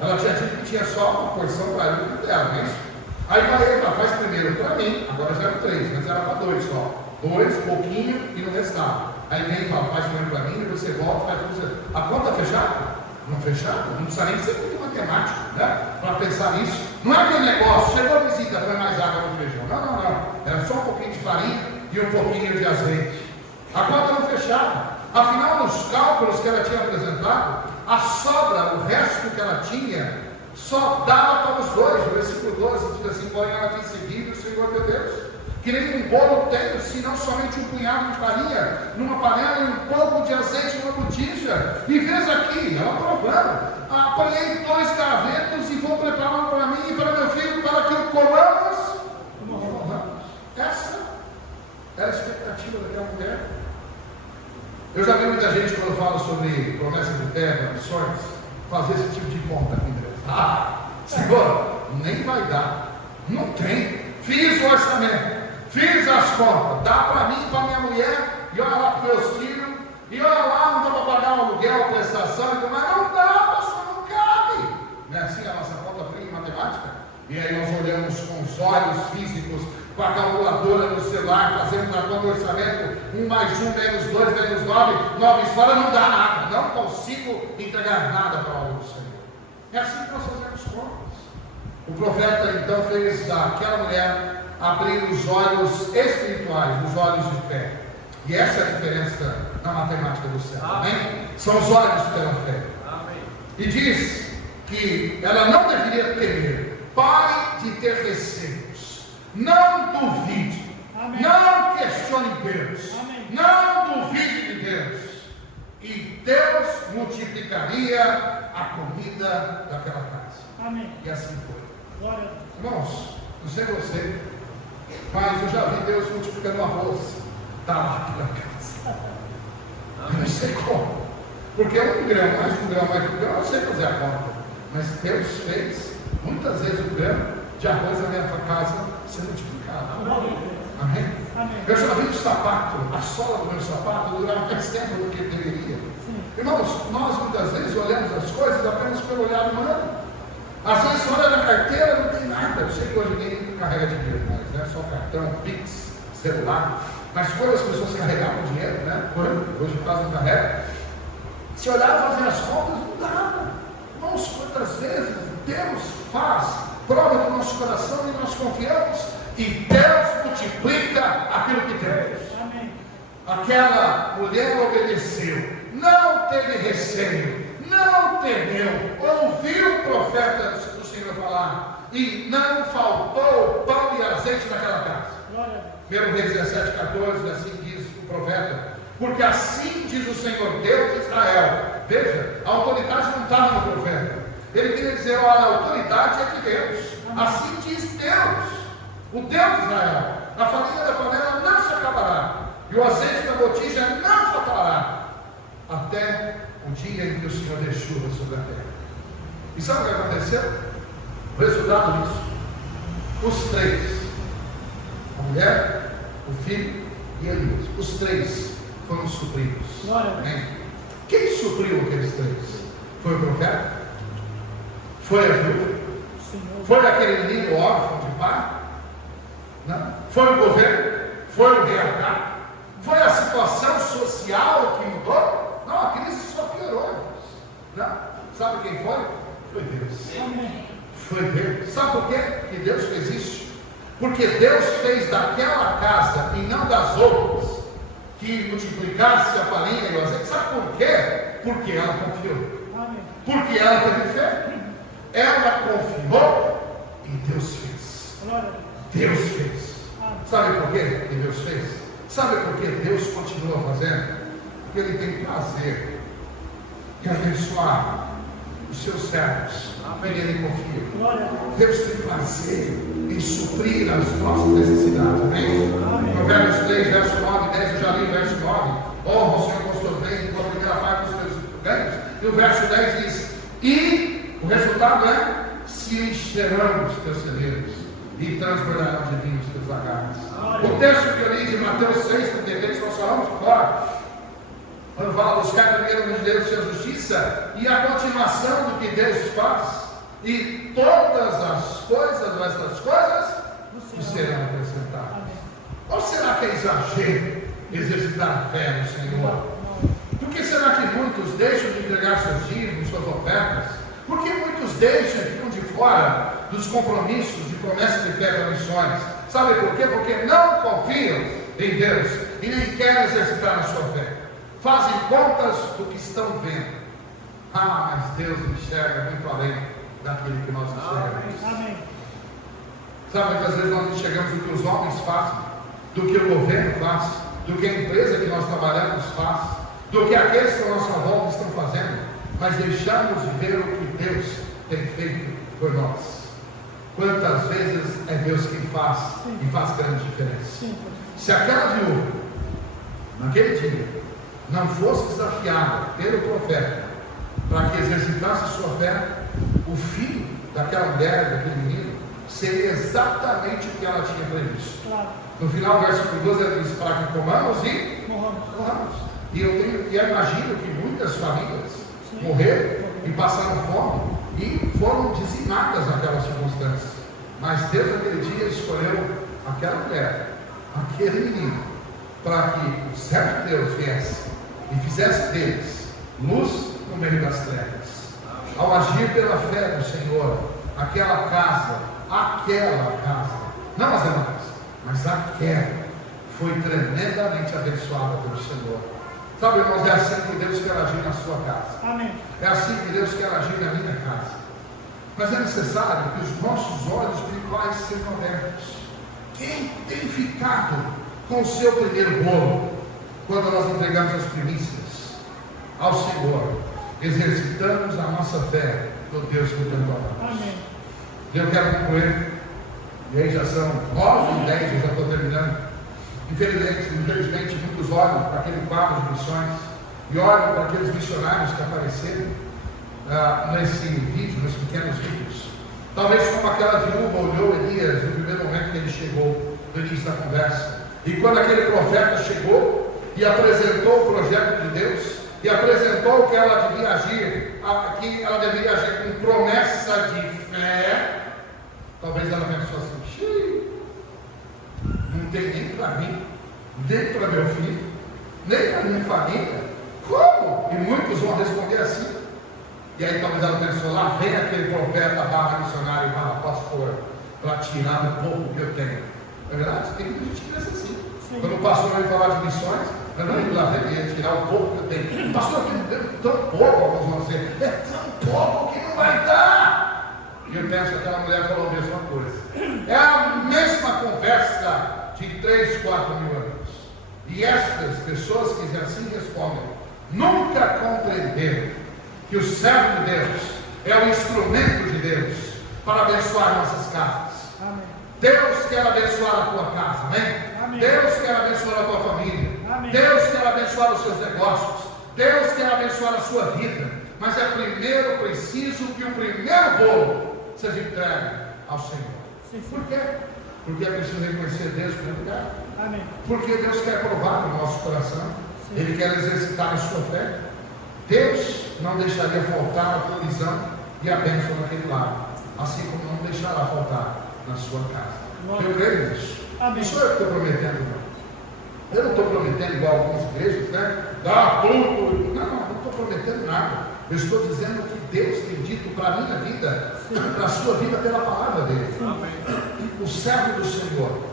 Ela tinha dito que tinha só uma porção para ele e dela, não é isso? Aí vai ele, faz primeiro para mim, agora já eram 3, mas era para 2 só. 2, pouquinho e não restava. Aí vem e fala, faz primeiro para mim, e você volta, faz para você. A conta fechava? Não fechava? Não precisa nem ser muito matemático, né? Para pensar nisso. Não é aquele negócio, chegou a visita, põe mais água no feijão. Não. Era só um pouquinho de farinha e um pouquinho de azeite. A conta não fechava. Afinal, nos cálculos que ela tinha apresentado, a sobra, o resto que ela tinha, só dava para os 2. O versículo 12 diz assim, porém ela tinha seguido o Senhor meu Deus, que nem um bolo tenho, senão somente um punhado de farinha, numa panela e um pouco de azeite numa botija. E veja aqui, ela provando, apanhei 2 gravetos e vou preparar para mim e para meu filho, para que o comamos. Essa era a expectativa daquela mulher. Eu já vi muita gente, quando fala sobre promessa de terra, missões, fazer esse tipo de conta aqui dentro. Senhor, nem vai dar, não tem. Fiz o orçamento, fiz as contas, dá para mim, para minha mulher, e olha lá para meus filhos, e olha lá, não dá para pagar o aluguel, a prestação, mas não dá, pastor, não cabe. Não é assim a nossa conta fria em matemática? E aí nós olhamos com os olhos físicos, com a calculadora no celular, fazemos a conta do orçamento, 1 mais 1 menos 2 menos 9, 9 fora, não dá nada, não consigo entregar nada para a obra do Senhor. É assim que nós fazemos contas. O profeta então fez aquela mulher abrir os olhos espirituais, os olhos de fé. E essa é a diferença na matemática do céu. Amém? São os olhos pela fé. Amém. E diz que ela não deveria temer. Pare de ter receios. Não duvide. Amém. Não questione Deus. Amém. Não duvide de Deus. E Deus multiplicaria a comida daquela casa. Amém. E assim foi. Glória. Irmãos, não sei você, mas eu já vi Deus multiplicando arroz. Está lá pela casa. Eu não sei como. Porque um grão, mais um grão, eu não sei fazer a conta. Mas Deus fez muitas vezes o grão de arroz na minha casa ser multiplicado. Amém? Amém? Eu já vi o sapato, a sola do meu sapato durar mais tempo do que deveria. Sim. Irmãos, nós muitas vezes olhamos as coisas apenas pelo olhar humano. Às vezes você olha na carteira, não tem nada. Eu sei que hoje ninguém carrega dinheiro mais, né? Só cartão, Pix, celular. Mas quando as pessoas carregavam dinheiro, né? Hoje quase não carrega. Se olhar e fazer as contas, não dá. Irmãos, quantas vezes Deus faz prova do nosso coração e nós confiamos e Deus multiplica aquilo que temos. Amém. Aquela mulher obedeceu, não teve receio, não temeu, ouviu o profeta do Senhor falar e não faltou pão e azeite naquela casa. 1 Reis 17:14, assim diz o profeta, porque assim diz o Senhor Deus de Israel. Veja, a autoridade não estava no profeta. Ele queria dizer, olha, a autoridade é de Deus. Assim diz Deus, o Deus de Israel. A farinha da panela não se acabará, e o azeite da botija não faltará, até o dia em que o Senhor dê chuva sobre a terra. E sabe o que aconteceu? O resultado disso, os 3, a mulher, o filho e Elias, os 3 foram supridos. Amém? Quem supriu aqueles 3? Foi o profeta? Foi a viúva? Foi aquele menino órfão de pai? Não. Foi o governo? Foi o rei Acabe? Foi a situação social que mudou? Não, a crise só piorou. Não. Sabe quem foi? Foi Deus. Amém. Foi Deus. Sabe por quê que Deus fez isso? Porque Deus fez daquela casa e não das outras que multiplicasse a farinha e o azeite. Sabe por quê? Porque ela confiou. Amém. Porque ela teve fé. Ela confiou e Deus fez. Glória a Deus Deus. fez. Amém. Sabe por quê que Deus fez? Sabe por que Deus continua fazendo? Porque Ele tem prazer em abençoar os seus servos. Amém. Ele confia. Glória a Deus. Deus tem prazer em suprir as nossas necessidades. Amém? Amém. Provérbios 3, verso 9 e 10, eu já li o verso 9. Honra o Senhor com os teus bens, com a primeira parte dos teus ganhos. E o verso 10 diz: e o resultado é: se encherão os teus celeiros e transbordarão de vinho os teus lagares. O texto que eu li de Mateus 6, 33, nós falamos de fora. Quando fala buscar primeiro de Deus e a justiça, e a continuação do que Deus faz, e todas as coisas, essas coisas, nos serão acrescentadas. Amém. Ou será que é exagero exercitar a fé no Senhor? Por que será que muitos deixam de entregar seus dízimos, suas ofertas? Por que muitos deixam e ficam de fora dos compromissos de promessa de fé para missões? Sabe por quê? Porque não confiam em Deus e nem querem exercitar a sua fé. Fazem contas do que estão vendo. Ah, mas Deus enxerga muito além daquilo que nós enxergamos. Amém. Sabe, muitas vezes nós enxergamos o que os homens fazem, do que o governo faz, do que a empresa que nós trabalhamos faz, do que aqueles que à nossa volta estão fazendo, mas deixamos de ver o que Deus tem feito por nós. Quantas vezes é Deus quem faz e faz grande diferença? Sim. Se aquela viúva, naquele dia, não fosse desafiada pelo profeta para que exercitasse sua fé, o filho daquela mulher, daquele menino, seria exatamente o que ela tinha previsto. Claro. No final do versículo 12, ela diz: para que comamos e morramos. E eu imagino que muitas famílias morreram e passaram fome e foram dizimadas naquelas circunstâncias. Mas Deus naquele dia escolheu aquela mulher, aquele menino, para que o servo de Deus viesse e fizesse deles luz no meio das trevas. Ao agir pela fé do Senhor, aquela casa, não as demais, mas aquela, foi tremendamente abençoada pelo Senhor. Sabe, irmãos, é assim que Deus quer agir na sua casa. Amém. É assim que Deus quer agir na minha casa. Mas é necessário que os nossos olhos espirituais sejam abertos. Quem tem ficado com o seu primeiro bolo, quando nós entregamos as primícias ao Senhor, exercitamos a nossa fé no Deus que tanto amamos. Amém. Eu quero concluir, e aí já são 9 e 10, eu já estou terminando. Infelizmente, muitos olham para aquele quadro de missões e olham para aqueles missionários que apareceram nesse vídeo, nos pequenos vídeos. Talvez como aquela viúva olhou Elias no primeiro momento que ele chegou, no início da conversa. E quando aquele profeta chegou e apresentou o projeto de Deus, e apresentou que ela devia agir, que ela deveria agir com promessa de fé, talvez ela pensou assim: não tem nem para mim, nem para meu filho, nem para minha família. Como? E muitos vão responder assim. E aí talvez ela pensou: lá vem aquele profeta barra missionário barra pastor para tirar um pouco que eu tenho. É verdade? Tem muita gente que pensa assim. Sim. Quando o pastor veio falar de missões, lá vem tirar um pouco que eu tenho. Pastor, eu tenho tão pouco, alguns vão dizer, é tão pouco que não vai dar. E eu penso que aquela mulher falou a mesma coisa. É a mesma conversa de 3, 4 mil anos. E estas pessoas que assim respondem, nunca compreenderam que o servo de Deus é o instrumento de Deus para abençoar nossas casas. Amém. Deus quer abençoar a tua casa, amém? Amém. Deus quer abençoar a tua família. Amém. Deus quer abençoar os seus negócios. Deus quer abençoar a sua vida. Mas é primeiro preciso que o primeiro bolo seja entregue ao Senhor. Sim, sim. Por quê? Porque é preciso reconhecer Deus em primeiro lugar. Amém. Porque Deus quer provar no nosso coração. Sim. Ele quer exercitar a sua fé. Deus não deixaria faltar a provisão e a bênção naquele lado, assim como não deixará faltar na sua casa. Eu creio nisso. Amém. Não sou eu que estou prometendo, não. Eu não estou prometendo igual algumas igrejas, né? Dá tudo. Não estou prometendo nada. Eu estou dizendo o que Deus tem dito para a minha vida, para a sua vida pela palavra dele. O servo do Senhor,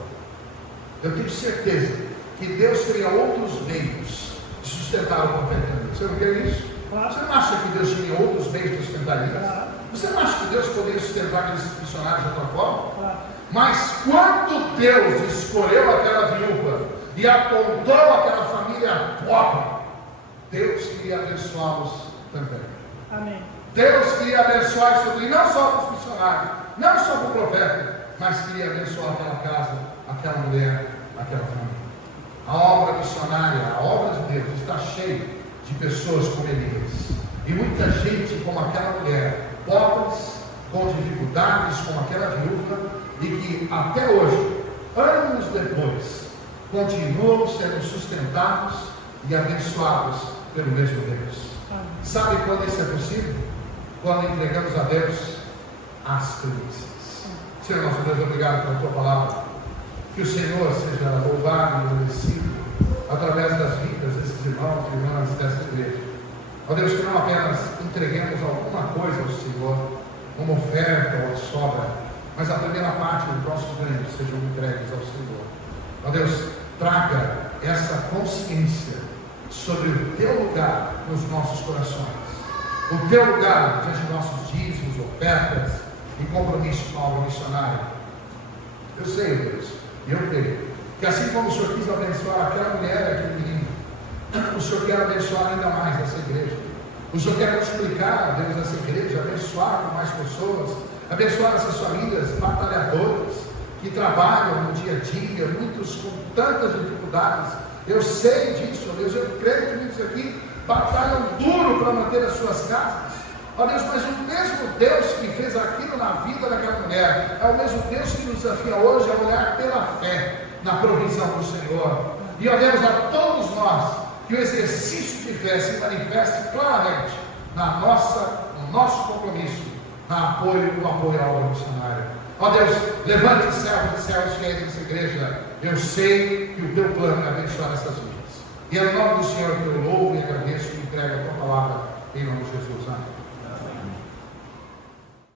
eu tenho certeza que Deus teria outros meios de sustentar o profeta Elias. Você não quer isso? Você não acha que Deus tinha outros meios de sustentar Elias? Você não acha que Deus poderia sustentar aqueles missionários de outra forma? Mas quando Deus escolheu aquela viúva e apontou aquela família pobre, Deus queria abençoá-los também. Amém. Deus queria abençoar isso tudo, e não só para os missionários, não só para o profeta, mas queria abençoar aquela casa, aquela mulher, aquela família. A obra missionária, a obra de Deus está cheia de pessoas como Elias, e muita gente como aquela mulher, pobres, com dificuldades, como aquela viúva, e que até hoje, anos depois, continuam sendo sustentados e abençoados pelo mesmo Deus. Sabe quando isso é possível? Quando entregamos a Deus as primícias. Senhor nosso Deus, obrigado pela tua palavra. Que o Senhor seja louvado e agradecido através das vidas desses irmãos e irmãs desta igreja. Ó Deus, que não apenas entreguemos alguma coisa ao Senhor, como oferta ou sobra, mas a primeira parte do nosso ganho sejam entregues ao Senhor. Ó Deus, traga essa consciência sobre o teu lugar nos nossos corações, o teu lugar diante de nossos dízimos, ofertas e compromisso com a obra missionária. Eu sei, Deus, e eu creio que assim como o Senhor quis abençoar aquela mulher, aquele menino, o Senhor quer abençoar ainda mais essa igreja. O Senhor quer multiplicar, Deus, essa igreja, abençoar com mais pessoas, abençoar essas famílias batalhadoras que trabalham no dia a dia, muitos com tantas dificuldades. Eu sei disso, ó Deus, eu creio que muitos aqui batalham duro para manter as suas casas. Ó Deus, mas o mesmo Deus que fez aquilo na vida daquela mulher, é o mesmo Deus que nos desafia hoje a olhar pela fé na provisão do Senhor. E ó Deus, a todos nós, que o exercício de fé se manifeste claramente no nosso compromisso, no apoio à obra missionária. Ó Deus, levante céus fiéis nessa igreja. Eu sei que o teu plano é abençoar essas vidas. E é no nome do Senhor que eu louvo e agradeço e entrego a tua palavra em nome de Jesus. Amém.